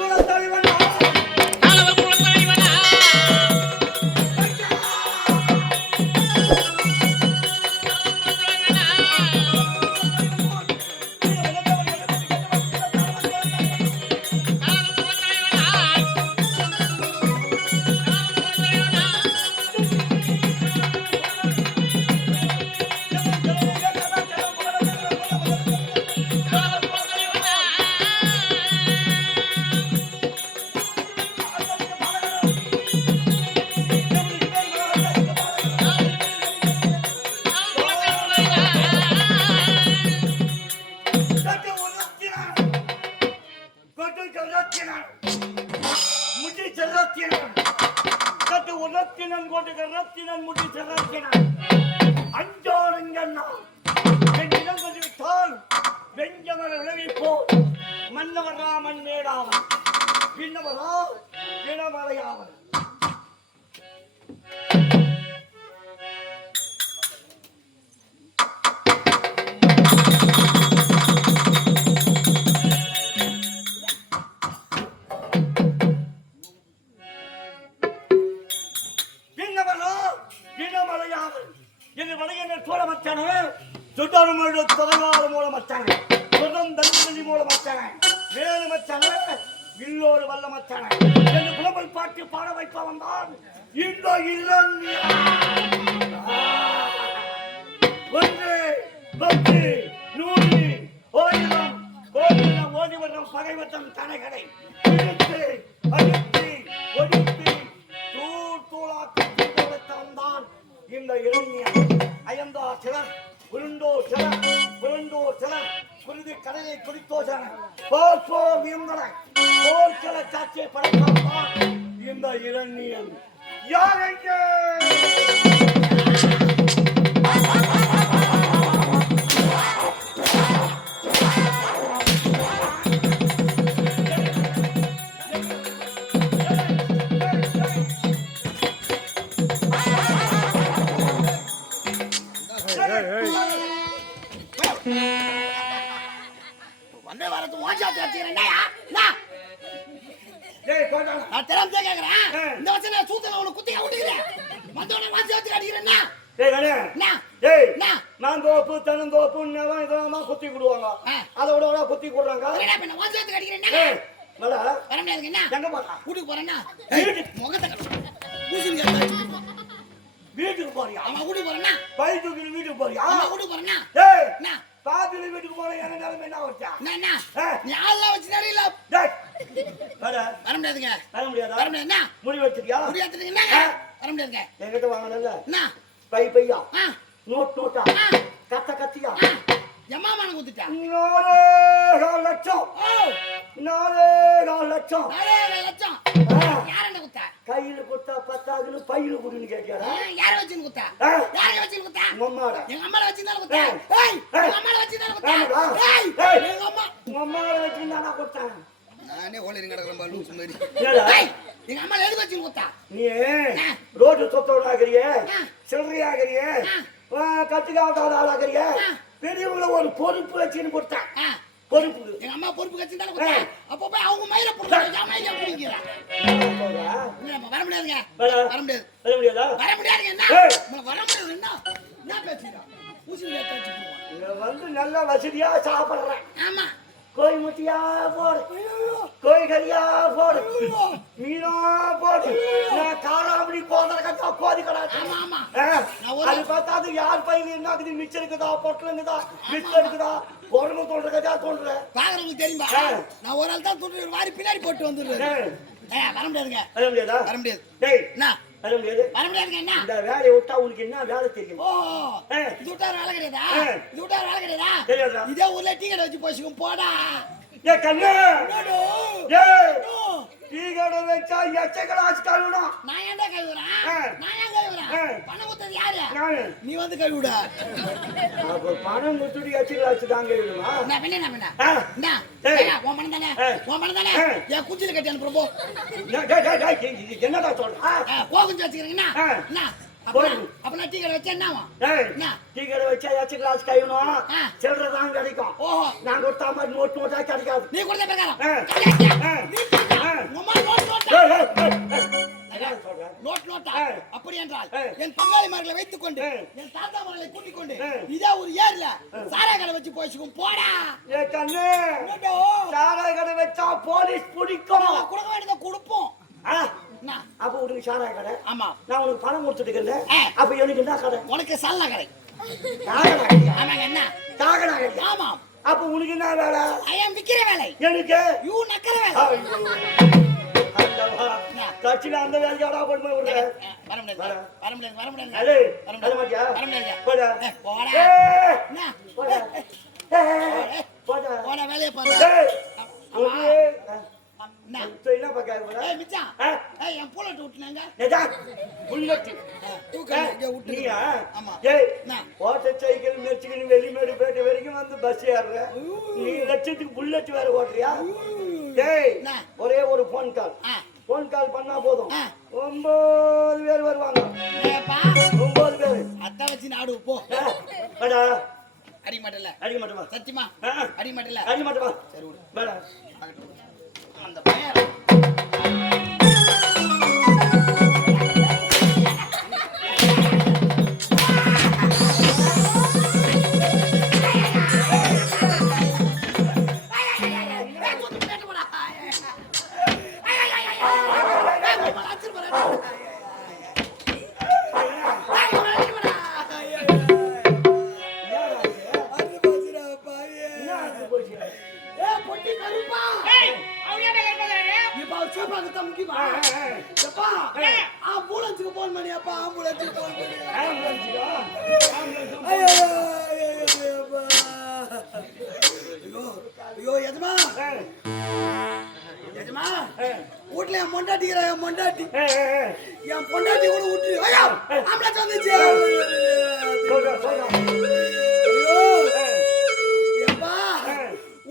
돌았다. கலத்தினான். முடி செலுத்தினான். கட்டு உலர்த்தினான், கொண்டு கலத்தினான், பின்னவரா பிணமலையாவன் சோழமச்சானே சுட்டாருமழு தொலைவாறு மூலமச்சானே சுதம் தந்தனி மூலமச்சானே வேலு மச்சானே வில்லோடு மச்சாங்க என்று புலமல் பாட்டு பாட வைப்பவன் தான் இந்த இளநியா ஒன்று பத்து நூறு ஓயிரம் கோயிலம் ஓடி வரும் பகைவத்தம் தனைகளை இழுத்து இந்த இளைஞர் அயந்தா சிலர் உருண்டோ சிலர் உருண்டோ சிலர் குருதி கடலை குடித்தோ சிலர் போர் போர் வியந்தன போர் சில சாட்சியை படைத்தான் இந்த இரண்யன் எங்கே வந்தே வரது வச்சுக்கிறேன்டா டேய் கோட்டாளா நான் திறந்து கேக்குறேன். இந்த வருஷம் நான் சூத்துல உனக்கு குத்தி விட்டுக்கிறேன். வந்தவனே வாட்சி வச்சு அடிக்கிறேன்னா டேய் கண்ணே. டேய் என்ன நான் தோப்பு தென்னந்தோப்பு இதெல்லாம் இதெல்லாம் தான் குத்தி கொடுவாங்க ஆ. அதை விட விட குத்தி கொடுறாங்க என்ன பண்ண வாட்சி வச்சு அடிக்கிறேன்னா ஏய் மல வர முடியாது என்ன? எங்க போறா? வீட்டுக்கு போறேன்னா? வீட்டுக்கு. முகத்தை வீட்டுக்கு போறியா? அவன் வீட்டுக்கு போறேன்னா? பை தூக்கி வீட்டுக்கு போறியா? அவன் வீட்டுக்கு போறேன்னா? டேய். என்ன? பாத்துல வீட்டுக்கு போற என்ன நிலைமை என்ன வச்சா என்ன. நீ ஆள்லாம் வச்சு டேய் வர. வர முடியாதுங்க. வர முடியாதா? வர முடியாது என்ன? முடி வச்சிருக்கியா ஆ. வர முடியாதுங்க. என்கிட்ட வாங்கினல என்ன? பை பையா? நோட் நோட்டா. கத்த கத்தியா? ஆ. எம்மாமான குத்துட்டா நாலே கால் லட்சம். நாலே கால் லட்சம். நாலே லட்சம். யார் என்ன குத்தா கையில கொடுத்தா பத்தாதுன்னு பையில கொடுன்னு கேட்கிற யார வச்சுன்னு குத்தா. யார வச்சுன்னு குத்தா உங்க அம்மாட. எங்க அம்மால வச்சிருந்தாலும் குத்தா ஏய். எங்க அம்மால வச்சிருந்தாலும் குத்தா. ஏய். எங்க அம்மா உங்க அம்மாவை வச்சிருந்தா கொடுத்தாங்க நானே ஓலையில் கிடக்கிறேன் பாரு லூசு மாதிரி. ஏய் எங்க அம்மால எதுக்கு வச்சின்னு குத்தா நீ ரோட்டு சொத்தோட ஆகிறியே. சில்லறை ஆகிறியே ஆ. கத்துக்காத ஆளாகிறியே. பெரியவங்கள ஒரு பொறுப்பு வச்சுன்னு கொடுத்தேன் ஆ, பொறுப்பு ஏய். அப்ப போய் அவங்க மயிர புடிங்கிறா சொல்றா? வர முடியாதுங்க. வர. முடியாது. வர முடியாதா? வர முடியாதுங்க என்ன? வர முடியாது என்ன? என்ன பேசுறா ஊசி கேட்டு வந்து நல்ல வசதியா சாப்பிடுறேன் ஆமா. கோழி முட்டியா போடு. கோழி கறியா போடு. மீனா போடு. நான் கோதி ஆமா ஆ, நான் ஒரு- அது பார்த்தா அது யார் பையில என்ன மிச்சம் இருக்குதா? பொட்டல் இருக்குதா? மிச்சம் இருக்குதா? உடம்பு தோன்ற பாக்குறவங்களுக்கு தெரியுமா. நான் ஒரு ஆள் தான் துண்டு வாரி பின்னாடி போட்டு வந்துடுறேன். ஏ வர முடியாதுங்க. வர முடியாதா? வர முடியாது. டேய் என்ன? வர முடியாது. வர முடியாதுங்க என்ன? இந்த வேலையை விட்டா உனக்கு என்ன வேலை தெரியும்? ஓ. இது விட்டா வேலை கிடையாதா. இது விட்டா வேலை கிடையாதா? தெரியாதா? இதே ஊர்ல டீ கடை வச்சு போச்சுக்கும் போடா. ஏ கண்ணு. நடு. டீ கடை வச்சா எச்சக்கடை ஆச்சு கழுவணும் நான் ஏன்டா கழுவுறேன். நான் ஏன் கழுவுறேன் ஏய். பணம் கொடுத்தது யாரு? நீ வந்து கழுவிட அப்ப பணம் கொடுத்துட்டு எச்சக்கடை ஆச்சு தாங்க விடுமா நான் பண்ண நான். என்ன உன் பணம் தானே. உன் பணம் தானே. என் குஞ்சில கட்டி அனுப்புற போ. என்னடா சொல்ற? கோகுஞ்சு வச்சுக்கிறீங்கன்னா. என்ன அப்பனா டீ கடை வச்சா என்ன என்ன டீ கடை வச்சா ஆச்சு கழுவணும். ஆ. சில்லறை தான் கிடைக்கும். ஓஹோ. நான் கொடுத்தா மாதிரி நோட்டு நோட்டா கிடைக்காது. நீ கொடுத்த பிரகாரம். ஏய். கிடையாது. ஏய். நீ கொடுத்த என்றால். என் பங்காளிமார்களை வைத்துக் கொண்டு. என் தாத்தா மகளை கூட்டிக் கொண்டு. இதே ஒரு ஏர்ல சாரா கடை வச்சு போயிச்சுக்கும். போடா. ஏ கண்ணு? சாராய கடை வச்சா போலீஸ் பிடிக்கும். கொடுக்க வேண்டியதை கொடுப்போம்? அப்ப உனக்கு சாராய கடை. ஆமா. நான் உனக்கு பணம் கொடுத்துட்டு ஆ. அப்ப எனக்கு என்ன கடை? உனக்கு சல்லா கடை. என்ன? காகடா கடையா? ஆமாம். அப்ப உனக்கு என்ன வேலை? விக்கிற வேலை. எனக்கு? யூ நக்கிற வேலை. கட்சியில அந்த வேலைக்காடா போட்டு போய் விடுற. வர. முடியாது வர முடியாது வர முடியாது அலே, வர மாட்டியா? வர முடியாது போடா. போடா? போடா. போடா. போடா வேலையை பாரு. வெளிமேடு பேட்டை வரைக்கும் வந்து பஸ் ஏறுற. நீ லட்சத்துக்கு புல்லட் வேற ஓட்டுறியா? என்ன? ஒரே ஒரு போன் கால் ஆ. போன் கால் பண்ணா போதும். ஒன்பது பேர் வருவாங்க. ஒன்பது பேர். அத்தை வச்சு நாடு போ. வாடா. அடிக்க மாட்டல. அடிக்க மாட்டோமா சத்தியமா. அடிக்க மாட்டல. அடிக்க மாட்டோமா சரி வேடா. அந்த பையன் ஆ, ஆ. எப்பா? ஆம்புலன்ஸுக்கு போன் பண்ணி. அப்பா ஆம்புலன்ஸுக்கு போன் பண்ணி. ஐயோ, ஐயோ, எஜமா, ஆ. வீட்டுல என் பொண்டாட்டிக்கிறா, என் பொண்டாட்டி. என் பொண்டாட்டி கூட விட்டு, ஐயோ, ஆம்புலன்ஸ் வந்துச்சு.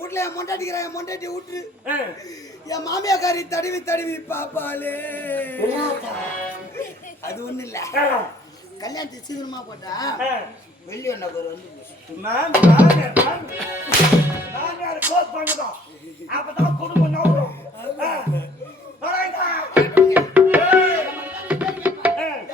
வீட்டுல என் பொண்டாட்டிக்கிறா, என் பொண்டாட்டியை விட்டு. என் மாமியாக்காரி தடவி தடவி பாப்பாளே அது ஒண்ணு இல்ல கல்யாணத்துக்கு சீக்கிரமா போட்டா. வெள்ளி ஒண்ணா வந்து close பண்ணுதோம். அப்பதான் குடும்பம் நவுரும். ஆ. வராங்க. ஏய். ஏய்.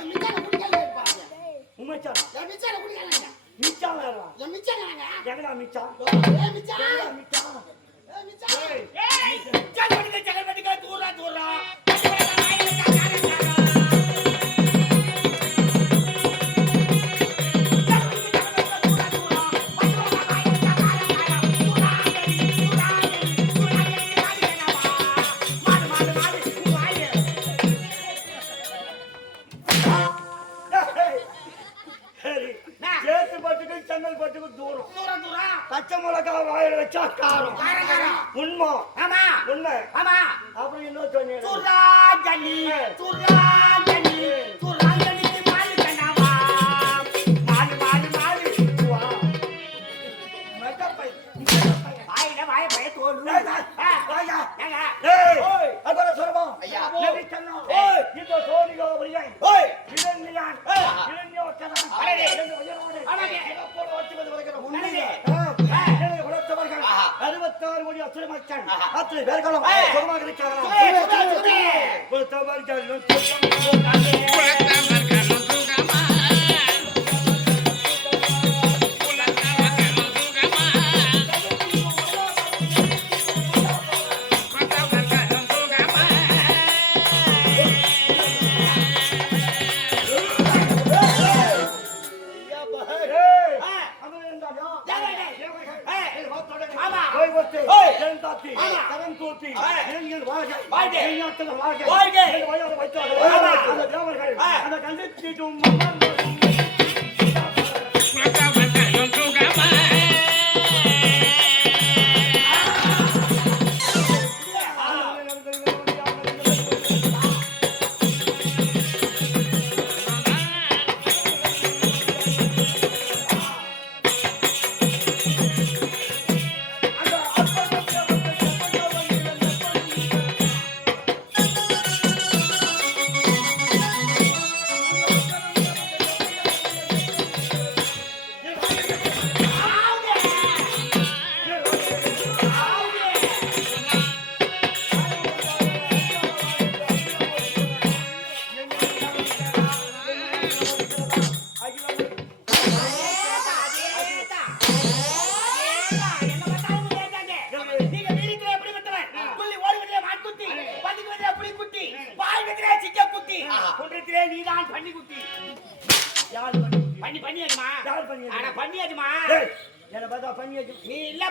மிளகா வாயில வச்சா காரம். உண்மை. உண்மை. அப்புறம் இன்னொரு சொன்னீங்க Toplar gel. காட்டி கடன் தூக்கி. இளைஞர் வாழ்க வாழ்க இளைஞர்கள் வாழ்க வாழ்க வயதான வைத்தார்கள் அந்த தேவர்கள் அந்த கண்டித்தும்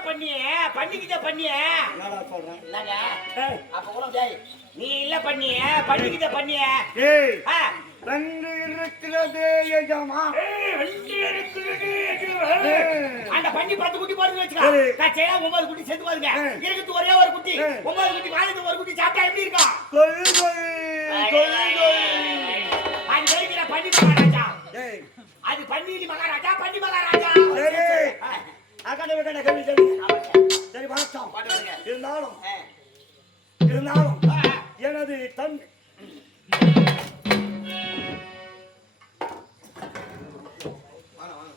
பண்ணிய? பண்ணிக்கிட்ட பண்ணிய? என்னடா சொல்றேன் அப்ப கூட டேய் நீ இல்ல பண்ணிய பண்ணிக்கிட்ட பண்ணிய. ஆ, ரெண்டு இருக்கிறதே எஜமா அந்த பண்ணி பத்து குட்டி போடுங்க. வச்சுக்க. செய்ய ஒன்பது குட்டி ஆ. இருக்குது ஒரே ஒரு குட்டி. ஒன்பது குட்டி வாங்கிட்டு ஒரு குட்டி சாப்பிட்டா எப்படி இருக்கும்? கொய் அது கிடைக்கிற பண்ணி மகாராஜா. அது பன்னீர் மகாராஜா பண்ணி மகாராஜா. ஆ, அக்கடை வெக்கடை கல்வி சரி வணக்கம். இருந்தாலும் இருந்தாலும் எனது தன் வாங்க வாங்க.